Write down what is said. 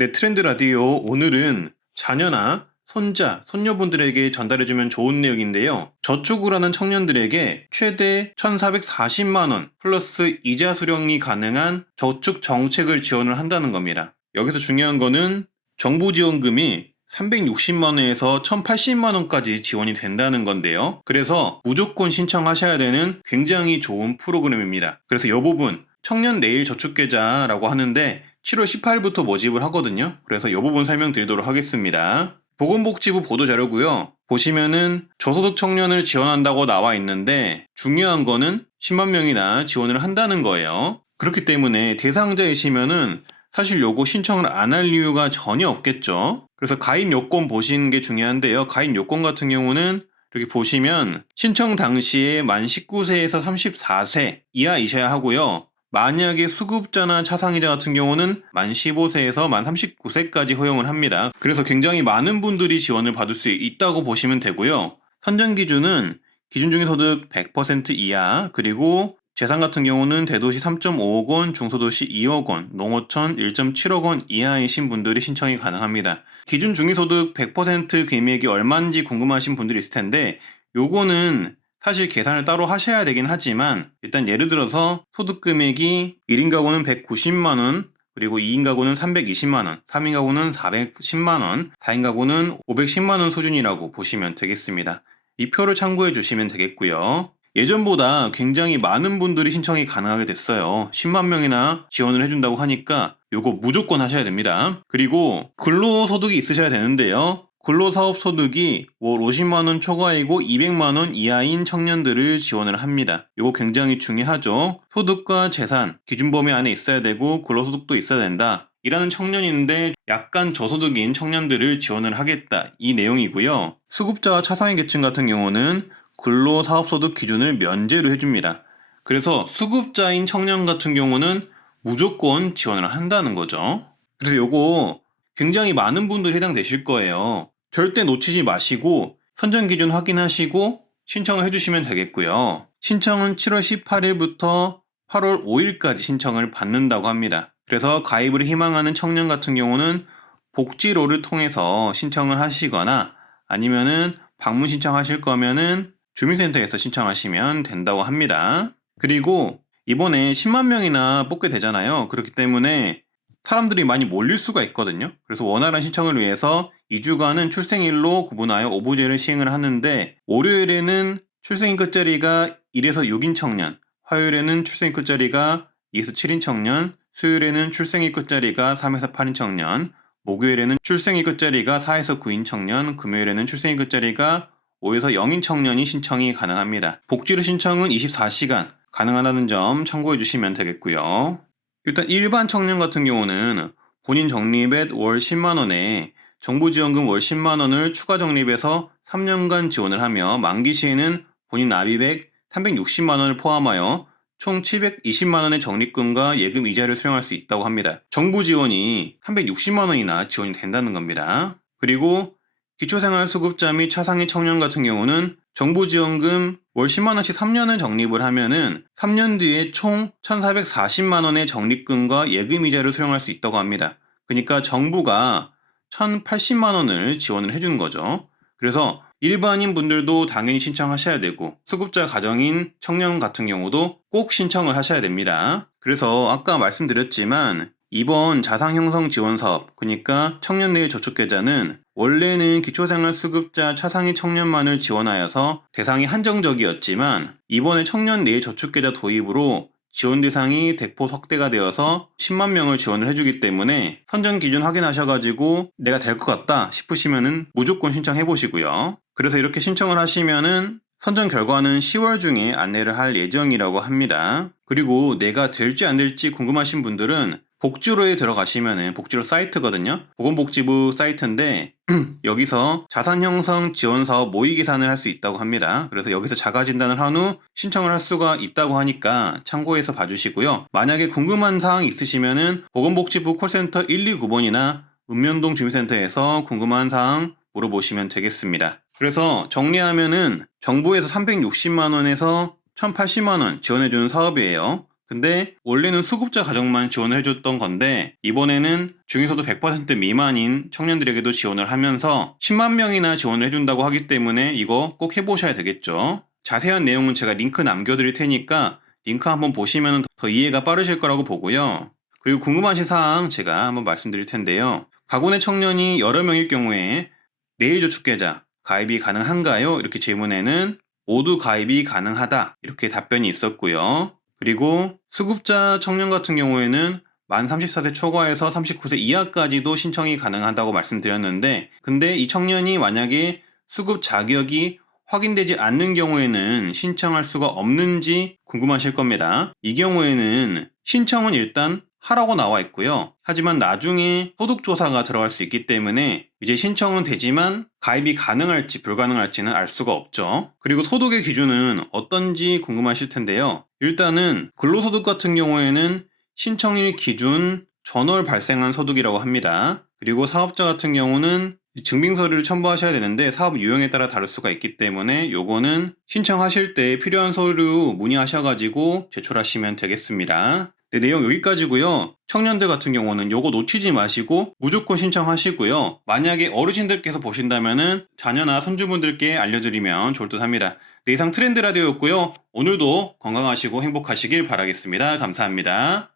네, 트렌드 라디오 오늘은 자녀나 손자, 손녀분들에게 전달해주면 좋은 내용인데요. 저축을 하는 청년들에게 최대 1,440만 원 플러스 이자 수령이 가능한 저축 정책을 지원을 한다는 겁니다. 여기서 중요한 거는 정부 지원금이 360만 원에서 1,080만 원까지 지원이 된다는 건데요. 그래서 무조건 신청하셔야 되는 굉장히 좋은 프로그램입니다. 그래서 이 부분 청년 내일 저축계좌라고 하는데 7월 18일부터 모집을 하거든요. 그래서 이 부분 설명드리도록 하겠습니다. 보건복지부 보도자료고요. 보시면은 저소득 청년을 지원한다고 나와 있는데 중요한 거는 10만 명이나 지원을 한다는 거예요. 그렇기 때문에 대상자이시면은 사실 요거 신청을 안 할 이유가 전혀 없겠죠. 그래서 가입 요건 보시는 게 중요한데요. 가입 요건 같은 경우는 이렇게 보시면 신청 당시에 만 19세에서 34세 이하이셔야 하고요. 만약에 수급자나 차상위자 같은 경우는 만 15세에서 만 39세까지 허용을 합니다. 그래서 굉장히 많은 분들이 지원을 받을 수 있다고 보시면 되고요. 선정 기준은 기준중위소득 100% 이하, 그리고 재산 같은 경우는 대도시 3.5억 원, 중소도시 2억 원, 농어촌 1.7억 원 이하이신 분들이 신청이 가능합니다. 기준 중위소득 100% 금액이 얼마인지 궁금하신 분들이 있을 텐데 요거는 사실 계산을 따로 하셔야 되긴 하지만 일단 예를 들어서 소득 금액이 1인 가구는 190만 원, 그리고 2인 가구는 320만 원, 3인 가구는 410만 원, 4인 가구는 510만 원 수준이라고 보시면 되겠습니다. 이 표를 참고해 주시면 되겠고요. 예전보다 굉장히 많은 분들이 신청이 가능하게 됐어요. 10만 명이나 지원을 해준다고 하니까 요거 무조건 하셔야 됩니다. 그리고 근로소득이 있으셔야 되는데요. 근로사업소득이 월 50만원 초과이고 200만원 이하인 청년들을 지원을 합니다. 이거 굉장히 중요하죠. 소득과 재산, 기준 범위 안에 있어야 되고 근로소득도 있어야 된다. 일하는 청년인데 약간 저소득인 청년들을 지원을 하겠다. 이 내용이고요. 수급자와 차상위 계층 같은 경우는 근로사업소득 기준을 면제로 해줍니다. 그래서 수급자인 청년 같은 경우는 무조건 지원을 한다는 거죠. 그래서 요거 굉장히 많은 분들이 해당되실 거예요. 절대 놓치지 마시고 선정 기준 확인하시고 신청을 해주시면 되겠고요. 신청은 7월 18일부터 8월 5일까지 신청을 받는다고 합니다. 그래서 가입을 희망하는 청년 같은 경우는 복지로를 통해서 신청을 하시거나 아니면은 방문 신청하실 거면은 주민센터에서 신청하시면 된다고 합니다. 그리고 이번에 10만 명이나 뽑게 되잖아요. 그렇기 때문에 사람들이 많이 몰릴 수가 있거든요. 그래서 원활한 신청을 위해서 2주간은 출생일로 구분하여 오부제를 시행을 하는데 월요일에는 출생일 끝자리가 1에서 6인 청년, 화요일에는 출생일 끝자리가 2에서 7인 청년, 수요일에는 출생일 끝자리가 3에서 8인 청년, 목요일에는 출생일 끝자리가 4에서 9인 청년, 금요일에는 출생일 끝자리가 5에서 0인 청년이 신청이 가능합니다. 복지로 신청은 24시간 가능하다는 점 참고해 주시면 되겠고요. 일단 일반 청년 같은 경우는 본인 적립액 월 10만원에 정부 지원금 월 10만원을 추가 적립해서 3년간 지원을 하며 만기 시에는 본인 납입액 360만원을 포함하여 총 720만원의 적립금과 예금 이자를 수령할 수 있다고 합니다. 정부 지원이 360만원이나 지원이 된다는 겁니다. 그리고 기초생활수급자 및 차상위 청년 같은 경우는 정부 지원금 월 10만원씩 3년을 적립을 하면은 3년 뒤에 총 1,440만원의 적립금과 예금 이자를 수령할 수 있다고 합니다. 그러니까 정부가 1,080만원을 지원을 해주는 거죠. 그래서 일반인 분들도 당연히 신청하셔야 되고 수급자 가정인 청년 같은 경우도 꼭 신청을 하셔야 됩니다. 그래서 아까 말씀드렸지만 이번 자산형성 지원 사업, 그러니까 청년 내일 저축계좌는 원래는 기초생활수급자 차상위 청년만을 지원하여서 대상이 한정적이었지만 이번에 청년 내일 저축계좌 도입으로 지원 대상이 대폭 확대가 되어서 10만 명을 지원을 해주기 때문에 선정 기준 확인하셔가지고 내가 될 것 같다 싶으시면은 무조건 신청해 보시고요. 그래서 이렇게 신청을 하시면은 선정 결과는 10월 중에 안내를 할 예정이라고 합니다. 그리고 내가 될지 안 될지 궁금하신 분들은 복지로에 들어가시면은 복지로 사이트거든요. 보건복지부 사이트인데 여기서 자산형성 지원사업 모의 계산을 할 수 있다고 합니다. 그래서 여기서 자가진단을 한 후 신청을 할 수가 있다고 하니까 참고해서 봐주시고요. 만약에 궁금한 사항이 있으시면은 보건복지부 콜센터 129번이나 읍면동 주민센터에서 궁금한 사항 물어보시면 되겠습니다. 그래서 정리하면은 정부에서 360만 원에서 1,080만 원 지원해주는 사업이에요. 근데 원래는 수급자 가정만 지원을 해줬던 건데 이번에는 중위소득 100% 미만인 청년들에게도 지원을 하면서 10만 명이나 지원을 해준다고 하기 때문에 이거 꼭 해보셔야 되겠죠. 자세한 내용은 제가 링크 남겨드릴 테니까 링크 한번 보시면 더 이해가 빠르실 거라고 보고요. 그리고 궁금하신 사항 제가 한번 말씀드릴 텐데요. 가구내 청년이 여러 명일 경우에 내일저축계좌 가입이 가능한가요? 이렇게 질문에는 모두 가입이 가능하다 이렇게 답변이 있었고요. 그리고 수급자 청년 같은 경우에는 만 34세 초과해서 39세 이하까지도 신청이 가능하다고 말씀드렸는데 근데 이 청년이 만약에 수급 자격이 확인되지 않는 경우에는 신청할 수가 없는지 궁금하실 겁니다. 이 경우에는 신청은 일단 하라고 나와 있고요. 하지만 나중에 소득조사가 들어갈 수 있기 때문에 이제 신청은 되지만 가입이 가능할지 불가능할지는 알 수가 없죠. 그리고 소득의 기준은 어떤지 궁금하실 텐데요. 일단은 근로소득 같은 경우에는 신청일 기준 전월 발생한 소득이라고 합니다. 그리고 사업자 같은 경우는 증빙서류를 첨부하셔야 되는데 사업 유형에 따라 다를 수가 있기 때문에 요거는 신청하실 때 필요한 서류 문의하셔가지고 제출하시면 되겠습니다. 네, 내용 여기까지고요. 청년들 같은 경우는 요거 놓치지 마시고 무조건 신청하시고요. 만약에 어르신들께서 보신다면은 자녀나 손주분들께 알려드리면 좋을 듯 합니다. 네, 이상 트렌드 라디오였고요. 오늘도 건강하시고 행복하시길 바라겠습니다. 감사합니다.